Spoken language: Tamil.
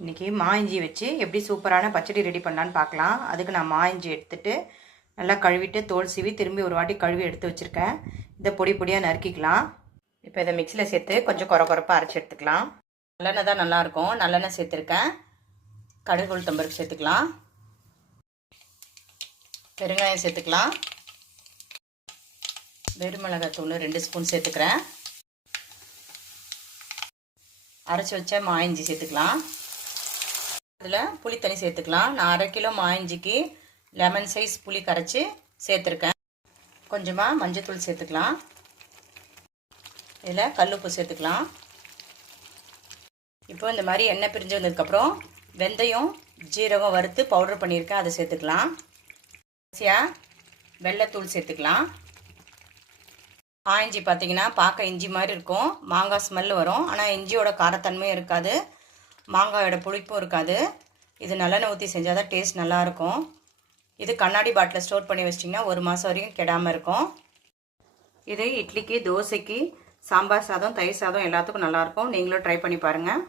இன்றைக்கி மா இஞ்சி வச்சு எப்படி சூப்பரான பச்சடி ரெடி பண்ணலான்னு பார்க்கலாம். அதுக்கு நான் மா இஞ்சி எடுத்துகிட்டு நல்லா கழுவிட்டு தோல் சீவி திரும்பி ஒரு வாட்டி கழுவி எடுத்து வச்சுருக்கேன். இதை பொடி பொடியாக நறுக்கிக்கலாம். இப்போ இதை மிக்சியில் சேர்த்து கொஞ்சம் கொரப்பாக அரைச்சி எடுத்துக்கலாம். நல்லெண்ணெய் தான் நல்லாயிருக்கும். நல்லெண்ணெய் சேர்த்துருக்கேன். கடுகு உளுத்தம்பருப்பு சேர்த்துக்கலாம். பெருங்காயம் சேர்த்துக்கலாம். வெறுமிளகாய் தூள் 2 ஸ்பூன் சேர்த்துக்கிறேன். அரைச்சி வச்ச மா இஞ்சி சேர்த்துக்கலாம். இதில் புளி தண்ணி சேர்த்துக்கலாம். நான் 1/2 கிலோ மா இஞ்சிக்கு லெமன் சைஸ் புளி கரைச்சி சேர்த்துருக்கேன். கொஞ்சமாக மஞ்சத்தூள் சேர்த்துக்கலாம். இதில் கல்லுப்பு சேர்த்துக்கலாம். இப்போ இந்த மாதிரி எண்ணெய் பிரிஞ்சு வந்ததுக்கப்புறம் வெந்தயம் ஜீரகம் வறுத்து பவுடர் பண்ணியிருக்கேன், அதை சேர்த்துக்கலாம். கடைசியாக வெள்ளைத்தூள் சேர்த்துக்கலாம். இஞ்சி பார்த்தீங்கன்னா பார்க்க இஞ்சி மாதிரி இருக்கும், மாங்காய் ஸ்மெல் வரும். ஆனால் இஞ்சியோட காரத்தன்மையும் இருக்காது, மாங்காயோட புளிப்பும் இருக்காது. இது நல்லெண்ணெய் ஊற்றி செஞ்சால் தான் டேஸ்ட் நல்லாயிருக்கும். இது கண்ணாடி பாட்டில் ஸ்டோர் பண்ணி வச்சிட்டிங்கன்னா 1 மாதம் வரைக்கும் கெடாமல் இருக்கும். இது இட்லிக்கு, தோசைக்கு, சாம்பார் சாதம், தயிர் சாதம் எல்லாத்துக்கும் நல்லாயிருக்கும். நீங்களும் ட்ரை பண்ணி பாருங்கள்.